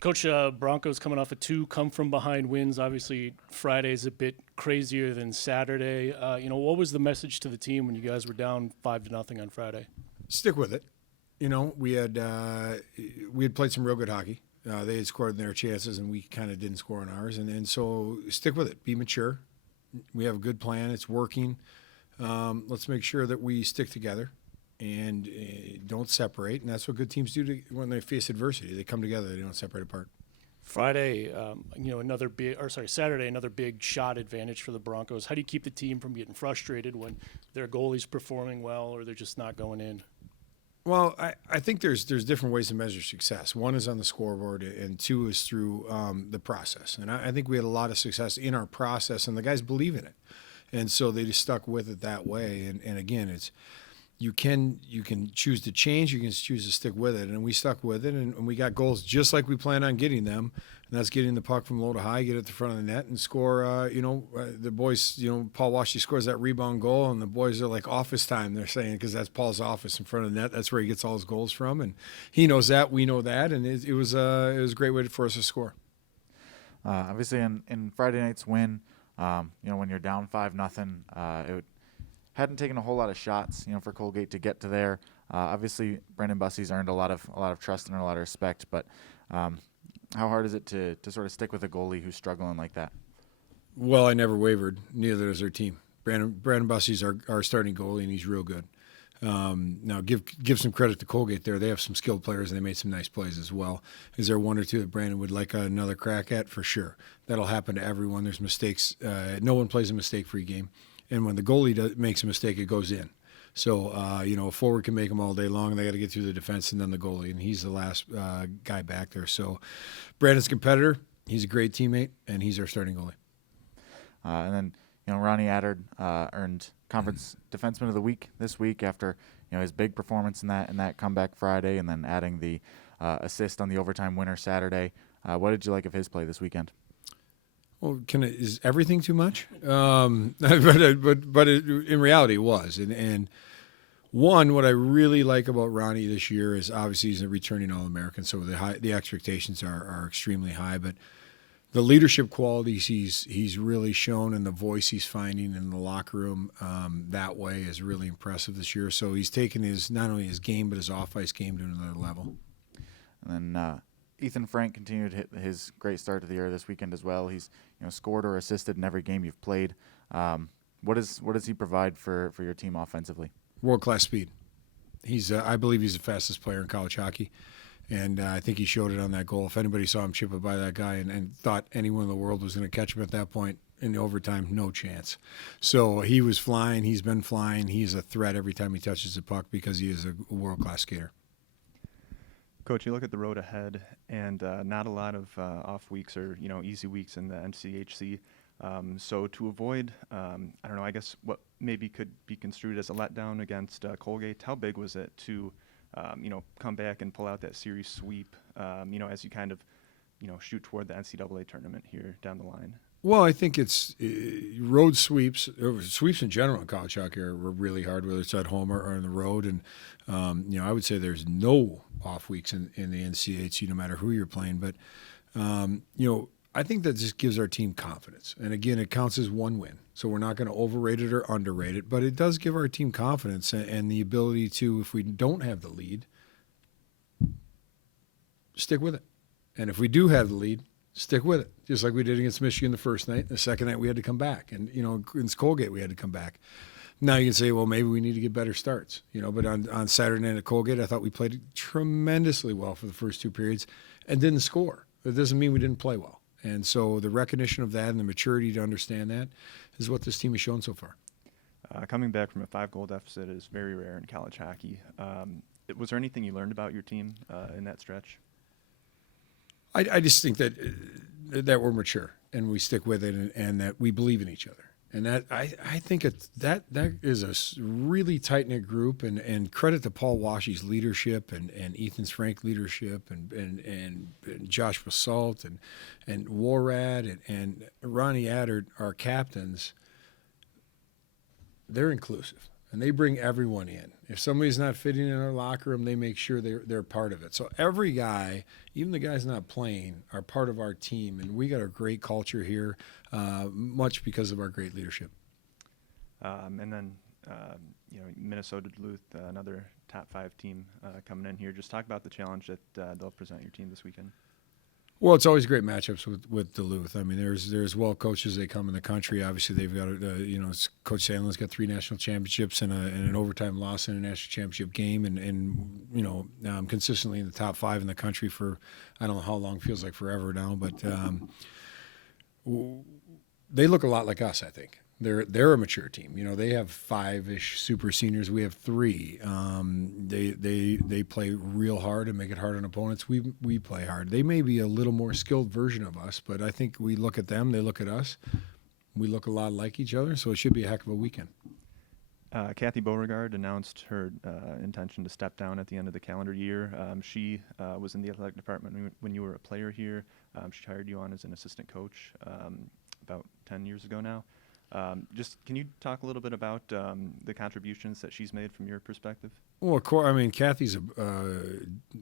Coach, Broncos coming off of two come-from-behind wins. Obviously, Friday's a bit crazier than Saturday. What was the message to the team when you guys were down 5-0 on Friday? Stick with it. We had played some real good hockey. They had scored their chances, and we kind of didn't score on ours. And so stick with it. Be mature. We have a good plan. It's working. Let's make sure that we stick together and don't separate. And that's what good teams do when they face adversity. They come together. They don't separate apart. Friday, Saturday, another big shot advantage for the Broncos. How do you keep the team from getting frustrated when their goalie's performing well or they're just not going in? Well, I think there's different ways to measure success. One is on the scoreboard, and two is through the process. And I think we had a lot of success in our process, and the guys believe in it. And so they just stuck with it that way. And again, it's you can choose to change, you can choose to stick with it. And we stuck with it, and we got goals just like we planned on getting them. And that's getting the puck from low to high, get it at the front of the net, and score. The boys, Paul Washy scores that rebound goal, and the boys are like office time, they're saying, because that's Paul's office in front of the net. That's where he gets all his goals from. And he knows that, we know that, and it was a great way for us to score. Obviously, in Friday night's win, when you're down 5-0, it hadn't taken a whole lot of shots, for Colgate to get to there. Obviously, Brendan Bussey's earned a lot of trust and a lot of respect, but how hard is it to sort of stick with a goalie who's struggling like that? Well, I never wavered. Neither does our team. Brandon Bussey's our starting goalie, and he's real good. Now, give some credit to Colgate there. They have some skilled players, and they made some nice plays as well. Is there one or two that Brandon would like another crack at? For sure. That'll happen to everyone. There's mistakes. No one plays a mistake-free game. And when the goalie makes a mistake, it goes in. So, a forward can make them all day long. They got to get through the defense and then the goalie, and he's the last guy back there. So, Brandon's a competitor. He's a great teammate, and he's our starting goalie. And then, Ronnie Attard earned Conference Defenseman of the Week this week after, his big performance in that comeback Friday, and then adding the assist on the overtime winner Saturday. What did you like of his play this weekend? Well, is everything too much? In reality, it was. And one, what I really like about Ronnie this year is obviously he's a returning All-American, so the expectations are extremely high. But the leadership qualities he's really shown, and the voice he's finding in the locker room that way is really impressive this year. So he's taken not only his game but his off-ice game to another level. And then Ethan Frank continued his great start to the year this weekend as well. He's scored or assisted in every game you've played. What does he provide for your team offensively? World-class speed. I believe he's the fastest player in college hockey, and I think he showed it on that goal. If anybody saw him chip it by that guy and thought anyone in the world was going to catch him at that point in the overtime, no chance. So he was flying. He's been flying. He's a threat every time he touches the puck because he is a world-class skater. Coach, you look at the road ahead, and not a lot of off weeks or easy weeks in the NCHC. So to avoid, I guess what maybe could be construed as a letdown against Colgate, how big was it to, come back and pull out that series sweep, as you kind of, shoot toward the NCAA tournament here down the line? Well, I think it's road sweeps in general in college hockey are really hard, whether it's at home or on the road. And, I would say there's no off weeks in the NCHC, no matter who you're playing. But, I think that just gives our team confidence. And, again, it counts as one win. So we're not going to overrate it or underrate it. But it does give our team confidence and the ability to, if we don't have the lead, stick with it. And if we do have the lead, stick with it, just like we did against Michigan the first night. The second night we had to come back. And, against Colgate we had to come back. Now you can say, well, maybe we need to get better starts. But on Saturday night at Colgate, I thought we played tremendously well for the first two periods and didn't score. That doesn't mean we didn't play well. And so the recognition of that and the maturity to understand that is what this team has shown so far. Coming back from a 5-goal deficit is very rare in college hockey. Was there anything you learned about your team in that stretch? I just think that we're mature and we stick with it and that we believe in each other. And that I think that is a really tight-knit group, and credit to Paul Washy's leadership and Ethan's Frank leadership and Josh Basalt and Warrad and Ronnie Attard, our captains. They're inclusive. and they bring everyone in. If somebody's not fitting in our locker room, they make sure they're part of it. So every guy, even the guys not playing, are part of our team, and we got a great culture here, much because of our great leadership. And then, Minnesota Duluth, another top 5 team coming in here. Just talk about the challenge that they'll present your team this weekend. Well, it's always great matchups with Duluth. I mean, there's well coaches. They come in the country. Obviously, they've got Coach Sandlin's got 3 national championships and an overtime loss in a national championship game, and consistently in the top 5 in the country for I don't know how long, feels like forever now. But they look a lot like us, I think. They're a mature team. They have 5-ish super seniors. We have 3. They play real hard and make it hard on opponents. We play hard. They may be a little more skilled version of us, but I think we look at them, they look at us. We look a lot like each other, so it should be a heck of a weekend. Kathy Beauregard announced her intention to step down at the end of the calendar year. She was in the athletic department when you were a player here. She hired you on as an assistant coach about 10 years ago now. Just can you talk a little bit about the contributions that she's made from your perspective? Well, Kathy's a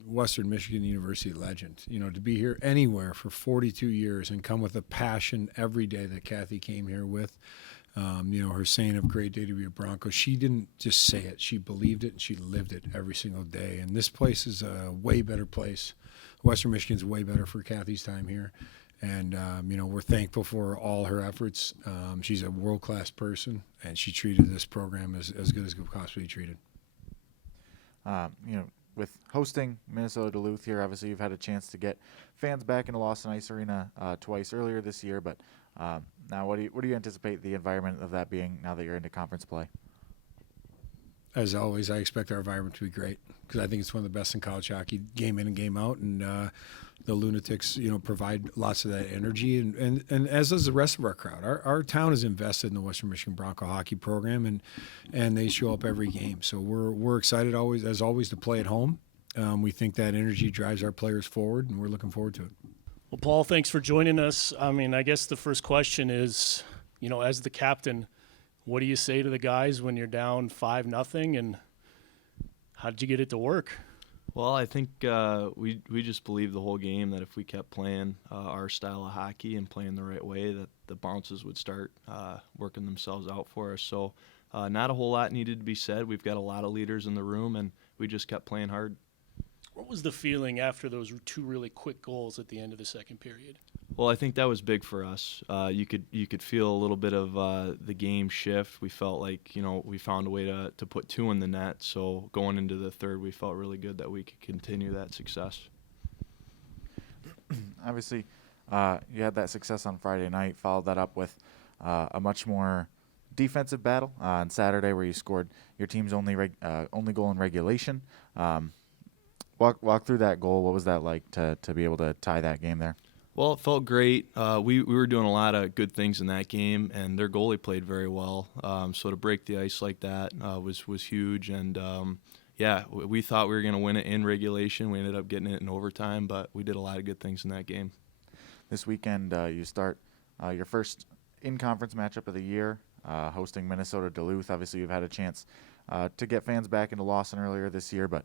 Western Michigan University legend. To be here anywhere for 42 years and come with a passion every day that Kathy came here with. Her saying of "Great day to be a Bronco." She didn't just say it; she believed it and she lived it every single day. And this place is a way better place. Western Michigan's way better for Kathy's time here. And, we're thankful for all her efforts. She's a world-class person, and she treated this program as good as it could possibly be treated. With hosting Minnesota Duluth here, obviously you've had a chance to get fans back into Lawson Ice Arena twice earlier this year. But now what do you anticipate the environment of that being now that you're into conference play? As always, I expect our environment to be great because I think it's one of the best in college hockey, game in and game out. And the Lunatics, provide lots of that energy, and as does the rest of our crowd. Our town is invested in the Western Michigan Bronco hockey program, and they show up every game. So we're excited as always to play at home. We think that energy drives our players forward, and we're looking forward to it. Well, Paul, thanks for joining us. I mean, I guess the first question is, as the captain, what do you say to the guys when you're down 5-0, and how did you get it to work? Well, I think we just believed the whole game that if we kept playing our style of hockey and playing the right way, that the bounces would start working themselves out for us. So not a whole lot needed to be said. We've got a lot of leaders in the room, and we just kept playing hard. What was the feeling after those 2 really quick goals at the end of the second period? Well, I think that was big for us. You could feel a little bit of the game shift. We felt like we found a way to put 2 in the net. So going into the third, we felt really good that we could continue that success. Obviously, you had that success on Friday night. Followed that up with a much more defensive battle on Saturday, where you scored your team's only goal in regulation. Walk through that goal. What was that like to be able to tie that game there? Well, it felt great. We were doing a lot of good things in that game, and their goalie played very well. So to break the ice like that was huge. And, we thought we were going to win it in regulation. We ended up getting it in overtime, but we did a lot of good things in that game. This weekend, you start your first in-conference matchup of the year, hosting Minnesota Duluth. Obviously, you've had a chance to get fans back into Lawson earlier this year, but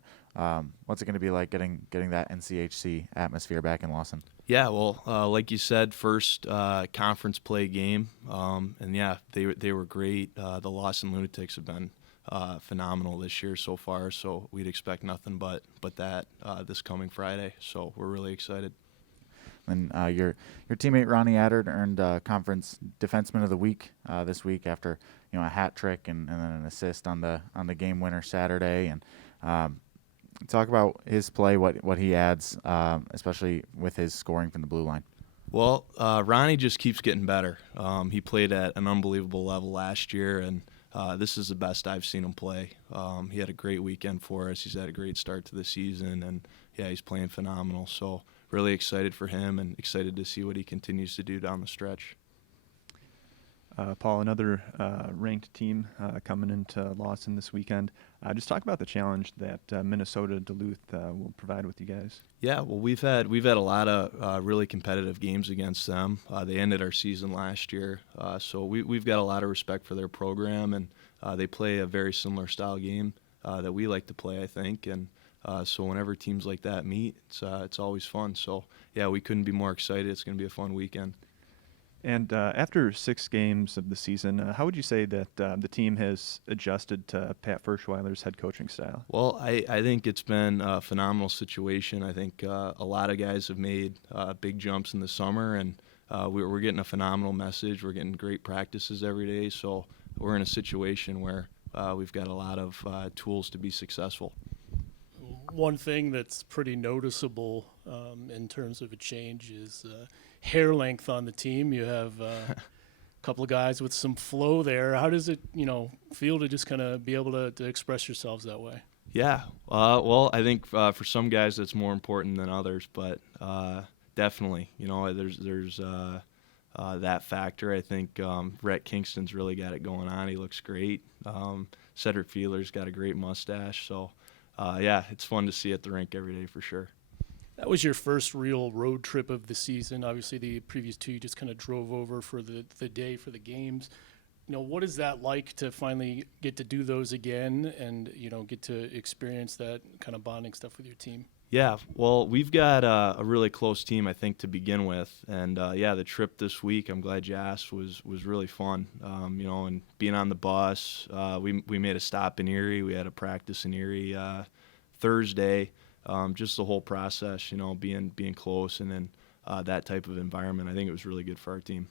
what's it going to be like getting that NCHC atmosphere back in Lawson? Yeah, well, like you said, first conference play game, and they were great. The Lawson Lunatics have been phenomenal this year so far, so we'd expect nothing but that this coming Friday. So we're really excited. And your teammate Ronnie Addard earned Conference Defenseman of the Week this week after a hat trick and then an assist on the game winner Saturday. And talk about his play, what he adds, especially with his scoring from the blue line. Well, Ronnie just keeps getting better. He played at an unbelievable level last year, and this is the best I've seen him play. He had a great weekend for us. He's had a great start to the season, and he's playing phenomenal. So really excited for him and excited to see what he continues to do down the stretch. Paul, another ranked team coming into Lawson this weekend. Just talk about the challenge that Minnesota Duluth will provide with you guys. Yeah, well, we've had a lot of really competitive games against them. They ended our season last year, so we've got a lot of respect for their program, and they play a very similar style game that we like to play, I think. And so whenever teams like that meet, it's always fun. So, yeah, we couldn't be more excited. It's going to be a fun weekend. And after 6 games of the season, how would you say that the team has adjusted to Pat Ferschweiler's head coaching style? Well, I think it's been a phenomenal situation. I think a lot of guys have made big jumps in the summer, and we're getting a phenomenal message. We're getting great practices every day. So we're in a situation where we've got a lot of tools to be successful. One thing that's pretty noticeable in terms of a change is hair length on the team. You have a couple of guys with some flow there. How does it, feel to just kind of be able to express yourselves that way? Yeah, well, I think for some guys that's more important than others, but definitely, there's that factor. I think Rhett Kingston's really got it going on. He looks great. Cedric Feeler's got a great mustache. So, yeah, it's fun to see at the rink every day for sure. That was your first real road trip of the season. Obviously, the previous 2 you just kind of drove over for the day for the games. What is that like to finally get to do those again and, get to experience that kind of bonding stuff with your team? Yeah, well, we've got a really close team, I think, to begin with. And, yeah, the trip this week, I'm glad you asked, was really fun. And being on the bus, we made a stop in Erie. We had a practice in Erie Thursday. Just the whole process, being close and then that type of environment, I think it was really good for our team.